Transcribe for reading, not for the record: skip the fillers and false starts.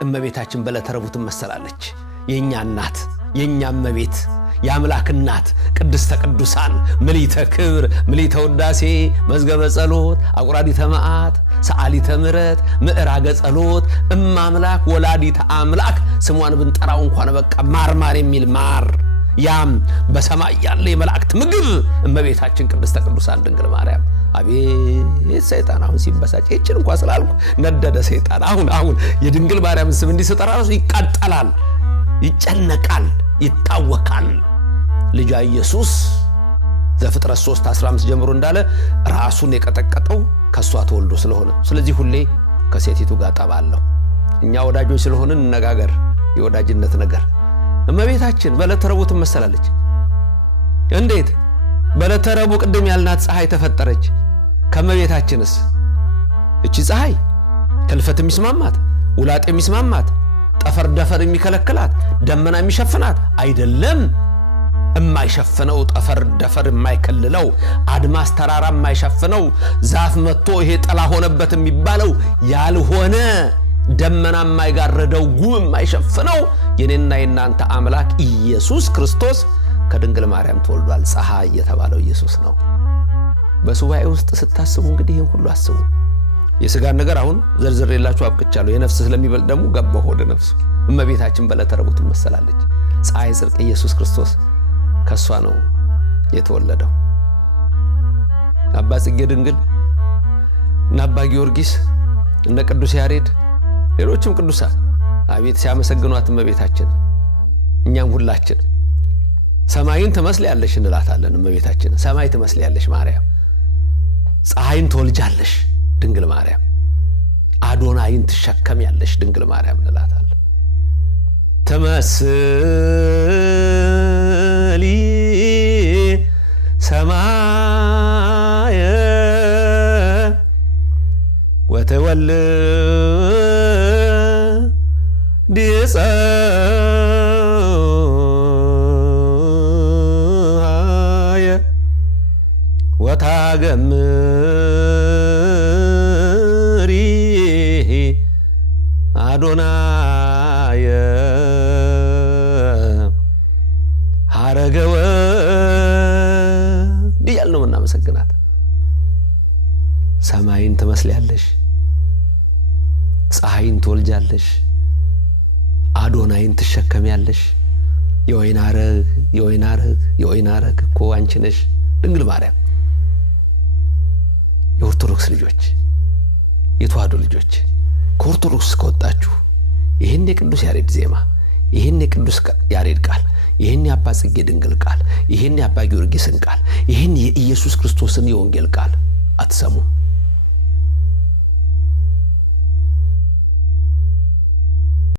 እመቤታችን በለተረቡት መሰላለች። የኛ እናት የኛ እመቤት የአምላክ እናት ቅድስተ ቅዱሳን ምልዕተ ክብር ምልዕተ ውዳሴ መዝገበ ጸሎት አቁራዲተ መዓት ሰዓሊተ ምሕረት ምዕራገ ጸሎት እማምላክ ወላዲተ አምላክ ስሟን ብንጠራው እንኳን በቃ ማርማር የሚል ማር ያም በሰማይ ያለ የመላእክት ምግብ እመቤታችን ቅድስተ ቅዱሳን ድንግል ማርያም። አቤት ሰይጣን አሁን ሲበሳጭ እቺን እንኳን ስላልኩ ነደደ ሰይጣን። አሁን የድንግል ማርያም ስም እንዲሰጠራ ራሱ ይቃጠላል፣ ይጨነቃል፣ ይታወካል። ልጇ ኢየሱስ ዘፍጥረት 3:15 ጀምሮ እንዳለ ራሱን የቀጠቀጠው ከሷ ተወልዶ ስለሆነ ስለዚህ ሁሌ ከሴቲቱ ጋር ጠባለሁ። እኛ ወዳጆች ስለሆነ እንነጋገር የወዳጅነት ነገር። እመቤታችን በለተረቡ ትመሰላለች። እንዴት? በለተረቡ ቅድም ያልናት ፀሐይ ተፈጠረች። ከመቤታችንስ እቺ ፀሐይ ከልፈት የሚስማማት ውላጥ የሚስማማት ጠፈር ደፈር የሚከለክላት ደመና የሚሸፍናት አይደለም። የማይሸፍነው ጠፈር ደፈር የማይከልለው አድማስ ተራራ የማይሸፍነው ዛፍ መጥቶ ይሄ ጥላ ሆነበት የሚባለው ያልሆነ ደመና የማይጋረደው ጉም የማይሸፍነው የኔና የናንተ አምላክ ኢየሱስ ክርስቶስ ከድንግል ማርያም ተወልዷል። ፀሐይ የተባለው ኢየሱስ ነው። በሱባኤ ውስጥ ስታስቡ እንግዲህ ይሄን ሁሉ አስቡ። የሥጋን ነገር አሁን ዘርዝሬላችሁ አብቅቻለሁ። የነፍስ ስለሚበልጥ ደግሞ ገባሁ ወደ ነፍሱ። እመቤታችን በለተረቡ ትመሰላለች። ፀሐይ ጽድቅ ኢየሱስ ክርስቶስ ከሷ ነው የተወለደው። አባ ጽጌ ድንግል እና አባ ጊዮርጊስ እነ ቅዱስ ያሬድ ሌሎችም ቅዱሳን አቤት ሲያመሰግኗት እመቤታችን። እኛም ሁላችን ሰማይን ትመስልያለሽ እንላታለን። እመቤታችን ሰማይ ትመስልያለሽ ማርያም። ፀሐይን ትወልጃለሽ ድንግል ማርያም። አዶናይን ትሸከሚያለሽ ድንግል ማርያም እንላታለን። ተመስሊ ሰማየ ወተወልድ ፀሐየ ወታገምሪ አዶናየ ሀረገ ወልድ እያልን ነው የምናመሰግናት። ሰማይን ትመስልያለሽ፣ ፀሐይን ትወልጃለሽ፣ አዶናይን ትሸከሚያለሽ። የወይን አረግ እኮ አንቺ ነሽ ድንግል ማርያም። የኦርቶዶክስ ልጆች የተዋሕዶ ልጆች ከኦርቶዶክስ ከወጣችሁ ይህን የቅዱስ ያሬድ ዜማ፣ ይህን የቅዱስ ያሬድ ቃል፣ ይህን የአባ ጽጌ ድንግል ቃል፣ ይህን የአባ ጊዮርጊስን ቃል፣ ይህን የኢየሱስ ክርስቶስን የወንጌል ቃል አትሰሙ።